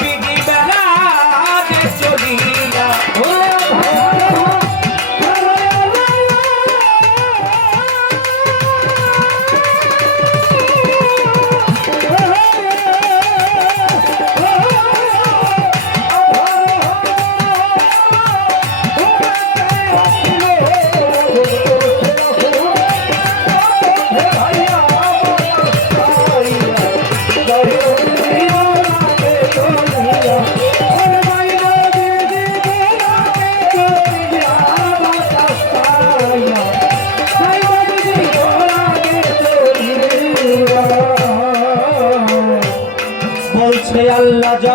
big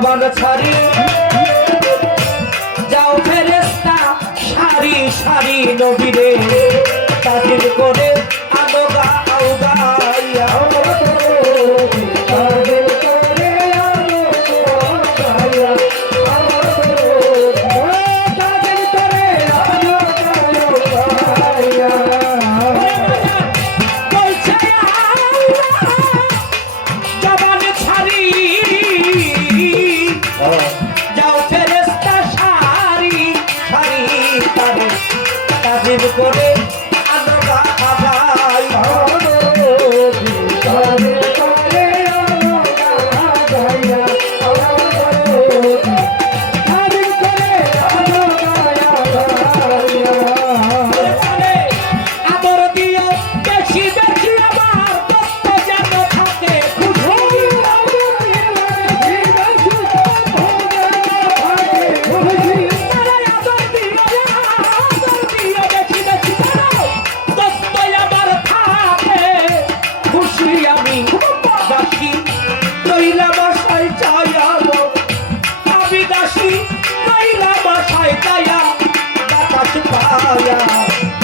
জবান ছাড়ি। যাও ফেরেস্তা সারি সারি নবীরে।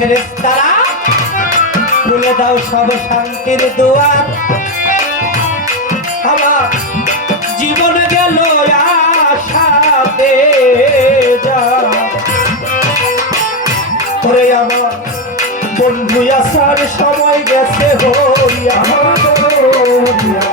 ফেরেস্তারা খুলে দাও সব শান্তির দোয়ার। আমার জীবন গেল আশাতে করে আমার বন্ধু, আসার সময় গেছে হরিয়া হরিয়া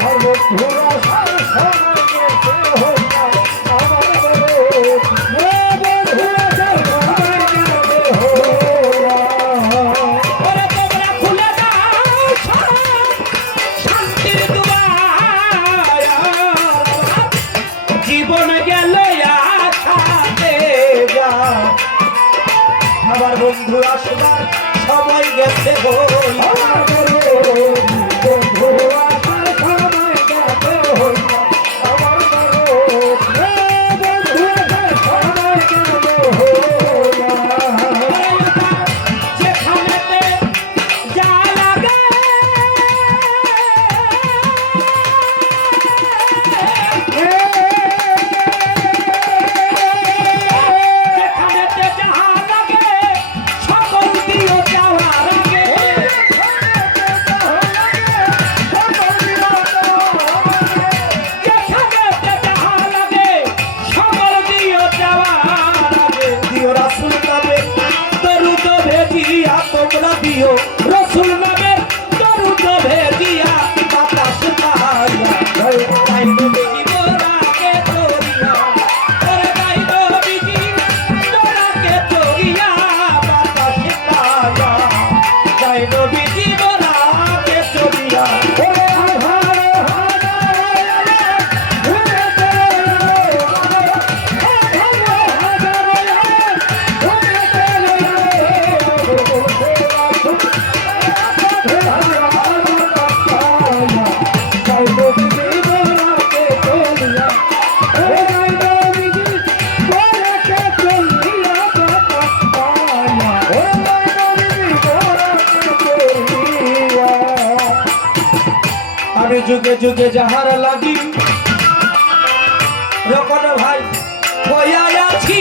যুগে যুগে যাহার লাগি। রকন ভাই, হইয়া আছি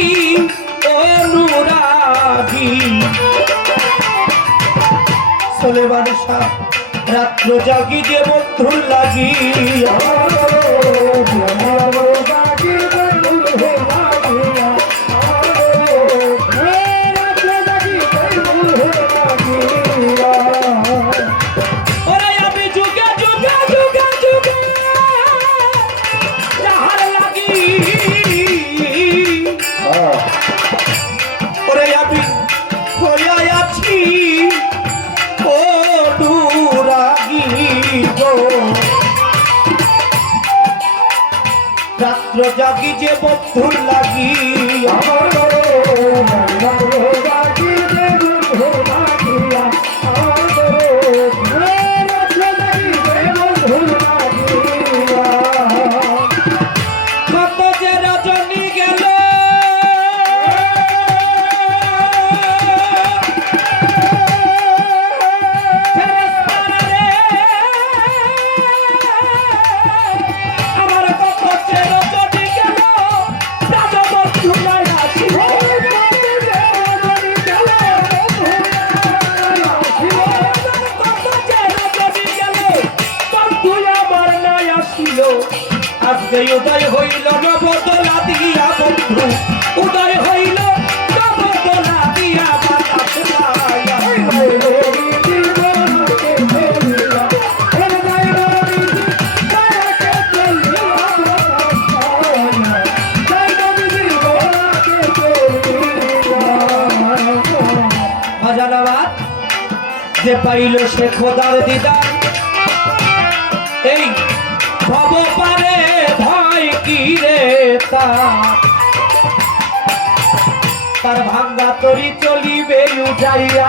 অনুরাগী। চলে বাদশা রাত্র জাগি যে বন্ধুর লাগি। জাগি যে বন্ধুর লাগি কত আজকে উদয় হইল নবদলা দিয়া বন্ধু। উদয় হইল নবদলা দিয়া বাতাস যে পাইল সে খোদার দিদার। এই তার ভাঙ্গা তরি চলিবে উঠাইয়া।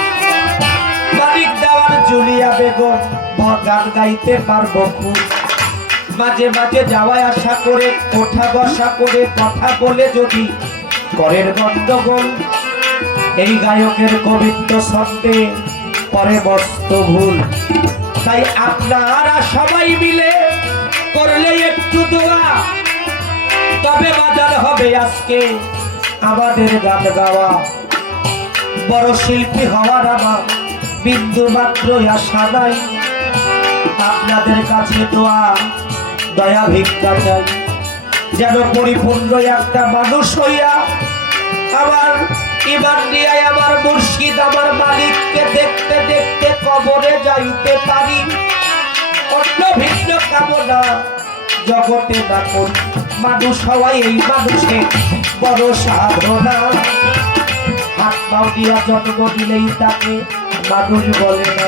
বেগম গান গাইতে পারব মাঝে মাঝে আশা করে বসা করে, কথা বলে যদি করের গন্ডগোল, এই গায়কের কবিত্ব ছন্দে পরে ভুল। তাই আপনারা সবাই মিলে করলে একটু দোয়া। তবে বাজার হবে আজকে আমাদের গান গাওয়া। বড় শিল্পী হওয়ার আমার বিন্দু মাত্র আশা নাই আপনাদের কাছে দোয়া দয়া ভিক্ষা চাই। যেন পরিপূর্ণ একটা মানুষ হইয়া আমার ইমান নিয়ে আমার মুর্শিদ, আমার মালিককে দেখতে দেখতে কবরে যাইতে পারি। অন্য ভিন্ন কামনা জগতে না করি মানুষ হওয়াই এই মানুষে বড় সাধনা। হাত পাও দিয়া জন্ম দিলেই তাকে মানুষ বলে না।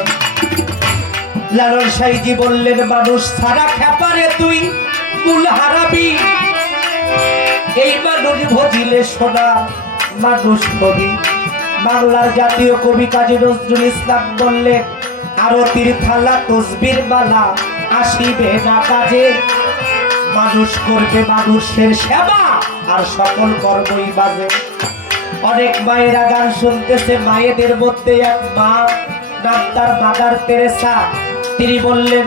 লালন সাইজি বললেন, মানুষ ছাড়া খেপারে তুই, কুল হারাবি। এই মানুষ ভজিলে সোনা, মানুষ কবি। বাংলার জাতীয় কবি কাজী নজরুল ইসলাম বললেন, আরতির থালা, তসবির মালা, আসিবে না কাজে। মানুষ করবে মানুষের সেবা, আর সকল কর্মই বাজে। অনেক মায়েরা গান শুনতেছে, মায়েদের মধ্যে এক মা নাম তার মাদার তেরেসা। তিনি বললেন,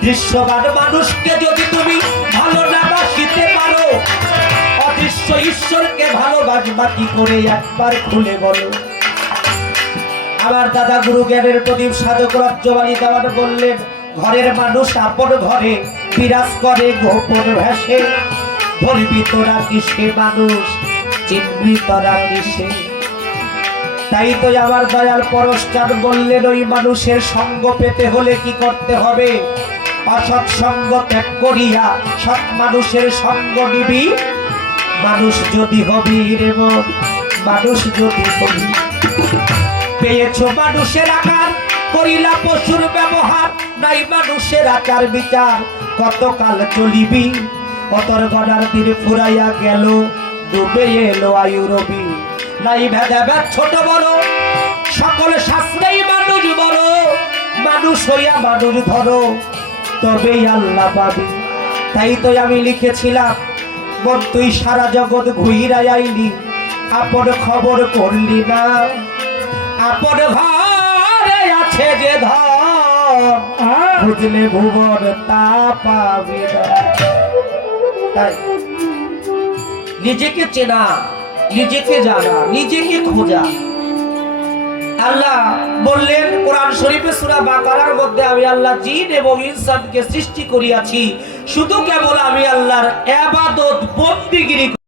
দৃশ্যবান মানুষকে যদি তুমি ভালো না বাসিতে পারো, অদৃশ্য ঈশ্বরকে ভালোবাসবা কি করে একবার খুলে বলো? আমার দাদা গুরু জ্ঞানের প্রদীপ সাধক রাজ্যবাণী দেওয়ান বললেন, ঘরের মানুষ আপন ঘরে বিরাজ করে, গোপন ভেসে বলবি তোরা কিসে মানুষ? তাই তো আমার দয়াল পরস্কার বললেন, ওই মানুষের সঙ্গ পেতে হলে কি করতে হবে? অসৎ সঙ্গ ত্যাগ করিয়া সৎ মানুষের সঙ্গ নিবি। মানুষ যদি হবি রে মন মানুষ যদি হবি পেয়েছ মানুষের আকার, করিলা পশুর ব্যবহার, নাই মানুষের আচার বিচার। কতকাল চলিবি অতর গড়ার তীরে ফুরাইয়া গেল। ডুবে এলো আয়ু রবি। নাই ভেদাভেদ ছোট বড় সকল শাস্ত্রেই মানুষ বড় মানুষ হইয়া মানুষ ধরো। তবেই আল্লাহ পাবি। তাই তো আমি লিখেছিলাম বোন তুই সারা জগৎ ঘুইরা আইলি আপন খবর করলি না। আপন ঘরে আছে যে ধন বুঝলে ভুবন তা পাবি না। তাই নিজেকে চেনা, নিজেকে জানা, নিজেকে খোঁজা। আল্লাহ বললেন, কোরআন শরীফে সূরা বাকারার মধ্যে আমি আল্লাহ জিন এবং ইনসানকে সৃষ্টি করিয়াছি। শুধু কেবল আমি আল্লাহর ইবাদত বন্দিগিরি